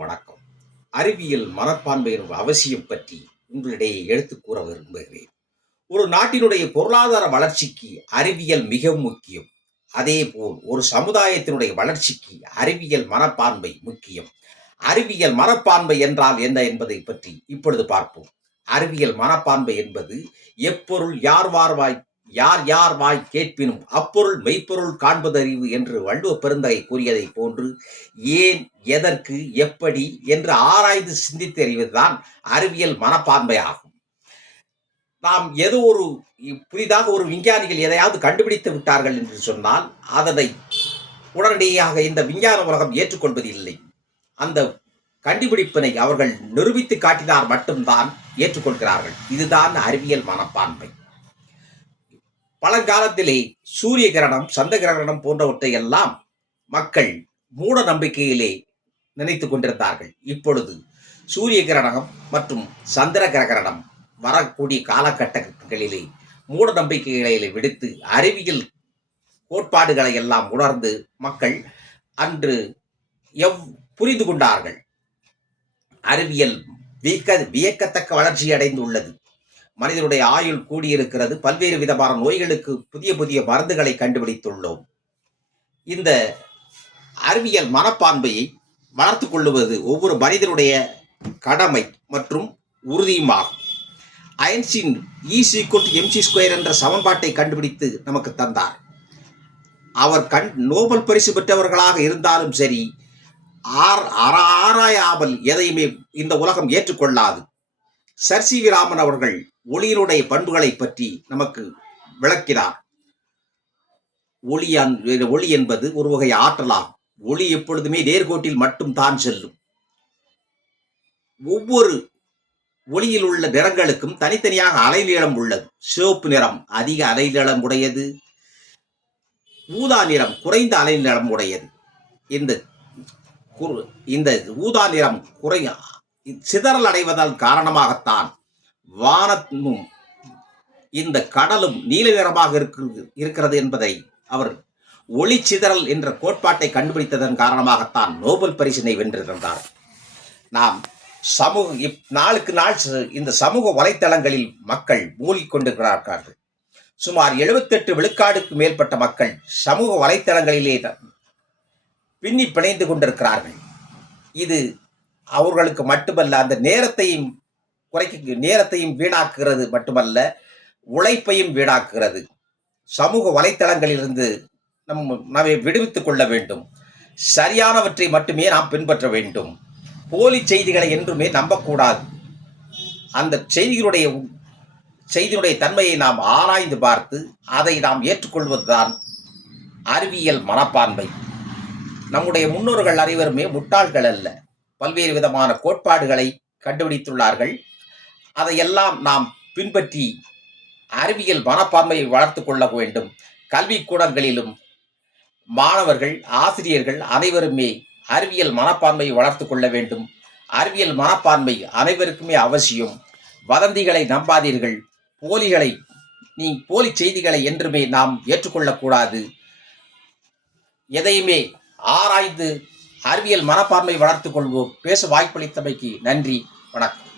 வணக்கம். அறிவியல் மனப்பான்மையின் அவசியம் பற்றி உங்களிடையே எடுத்துக் கூற விரும்புகிறேன். ஒரு நாட்டினுடைய பொருளாதார வளர்ச்சிக்கு அறிவியல் மிகவும் முக்கியம். அதேபோல் ஒரு சமுதாயத்தினுடைய வளர்ச்சிக்கு அறிவியல் மனப்பான்மை முக்கியம். அறிவியல் மனப்பான்மை என்றால் என்ன என்பதை பற்றி இப்பொழுது பார்ப்போம். அறிவியல் மனப்பான்மை என்பது எப்பொருள் யார் யார் வாய் கேட்பினும் அப்பொருள் மெய்ப்பொருள் காண்பதறிவு என்று வள்ளுவ பெருந்தகை கூறியதை போன்று ஏன், எதற்கு, எப்படி என்று ஆராய்ந்து சிந்தித்து அறிவதுதான் அறிவியல் மனப்பான்மை ஆகும். நாம் ஏதோ ஒரு புதிதாக ஒரு விஞ்ஞானிகள் எதையாவது கண்டுபிடித்து விட்டார்கள் என்று சொன்னால் அதனை உடனடியாக இந்த விஞ்ஞான உலகம் ஏற்றுக்கொள்வதில்லை. அந்த கண்டுபிடிப்பினை அவர்கள் நிரூபித்து காட்டினார் மட்டும்தான் ஏற்றுக்கொள்கிறார்கள். இதுதான் அறிவியல் மனப்பான்மை. பழங்காலத்திலே சூரிய கிரகணம், சந்திர கிரகணம் போன்றவற்றை எல்லாம் மக்கள் மூட நம்பிக்கையிலே நினைத்துக் கொண்டிருந்தார்கள். இப்பொழுது சூரிய கிரகணம் மற்றும் சந்திர கிரகணம் வரக்கூடிய காலகட்டங்களிலே மூட நம்பிக்கைகளை விடுத்து அறிவியல் கோட்பாடுகளை எல்லாம் உணர்ந்து மக்கள் அன்று புரிந்து கொண்டார்கள். அறிவியல் வியக்கத்தக்க வளர்ச்சி அடைந்துள்ளது. மனிதனுடைய ஆயுள் கூடியிருக்கிறது. பல்வேறு விதமான நோய்களுக்கு புதிய புதிய மருந்துகளை கண்டுபிடித்துள்ளோம். இந்த அறிவியல் மனப்பான்மையை வளர்த்துக் கொள்ளுவது ஒவ்வொரு மனிதனுடைய கடமை மற்றும் உறுதியுமாகும். ஐன்ஸ்டீன் E=mc² என்ற சமன்பாட்டை கண்டுபிடித்து நமக்கு தந்தார். அவர் நோபல் பரிசு பெற்றவர்களாக இருந்தாலும் சரி, ஆராயாமல் எதையுமே இந்த உலகம் ஏற்றுக்கொள்ளாது. சர் சி வி ராமன் அவர்கள் ஒளியினுடைய பண்புகளை பற்றி நமக்கு விளக்கினார். ஒளி என்பது ஒரு வகை ஆற்றலாகும். ஒளி எப்பொழுதுமே நேர்கோட்டில் மட்டும் தான் செல்லும். ஒவ்வொரு ஒளியில் உள்ள நிறங்களுக்கும் தனித்தனியாக அலைநீளம் உள்ளது. சிவப்பு நிறம் அதிக அலைநீளம் உடையது, ஊதா நிறம் குறைந்த அலைநீளம் உடையது. இந்த ஊதா நிறம் சிதறல் அடைவதால் காரணமாகத்தான் வானமும் இந்த கடலும் நீல நிறமாக இருக்கிறது என்பதை அவர் ஒளி சிதறல் என்ற கோட்பாட்டை கண்டுபிடித்ததன் காரணமாகத்தான் நோபல் பரிசினை வென்றிருந்தார். நாம் நாளுக்கு நாள் இந்த சமூக வலைத்தளங்களில் மக்கள் மூழ்கிக் கொண்டிருக்கிறார்கள். சுமார் 78 விழுக்காடுக்கு மேற்பட்ட மக்கள் சமூக வலைத்தளங்களிலே பின்னி பிணைந்து கொண்டிருக்கிறார்கள். இது அவர்களுக்கு மட்டுமல்ல, அந்த நேரத்தையும் வீணாக்குகிறது மட்டுமல்ல, உழைப்பையும் வீணாக்குகிறது. சமூக வலைத்தளங்களிலிருந்து நம்மை விடுவித்துக் கொள்ள வேண்டும். சரியானவற்றை மட்டுமே நாம் பின்பற்ற வேண்டும். போலி செய்திகளை என்றுமே நம்பக்கூடாது. அந்த செய்தியுடைய தன்மையை நாம் ஆராய்ந்து பார்த்து அதை நாம் ஏற்றுக்கொள்வதுதான் அறிவியல் மனப்பான்மை. நம்முடைய முன்னோர்கள் அனைவருமே முட்டாள்கள் அல்ல. பல்வேறு விதமான கோட்பாடுகளை கண்டுபிடித்துள்ளார்கள். அதையெல்லாம் நாம் பின்பற்றி அறிவியல் மனப்பான்மையை வளர்த்து கொள்ள வேண்டும். கல்விக்கூடங்களிலும் மாணவர்கள், ஆசிரியர்கள் அனைவருமே அறிவியல் மனப்பான்மையை வளர்த்து கொள்ள வேண்டும். அறிவியல் மனப்பான்மை அனைவருக்குமே அவசியம். வதந்திகளை நம்பாதீர்கள். போலி செய்திகளை என்றுமே நாம் ஏற்றுக்கொள்ளக்கூடாது. எதையுமே ஆராய்ந்து அறிவியல் மனப்பான்மை வளர்த்துக் கொள்வோம். பேச வாய்ப்பளித்தமைக்கு நன்றி. வணக்கம்.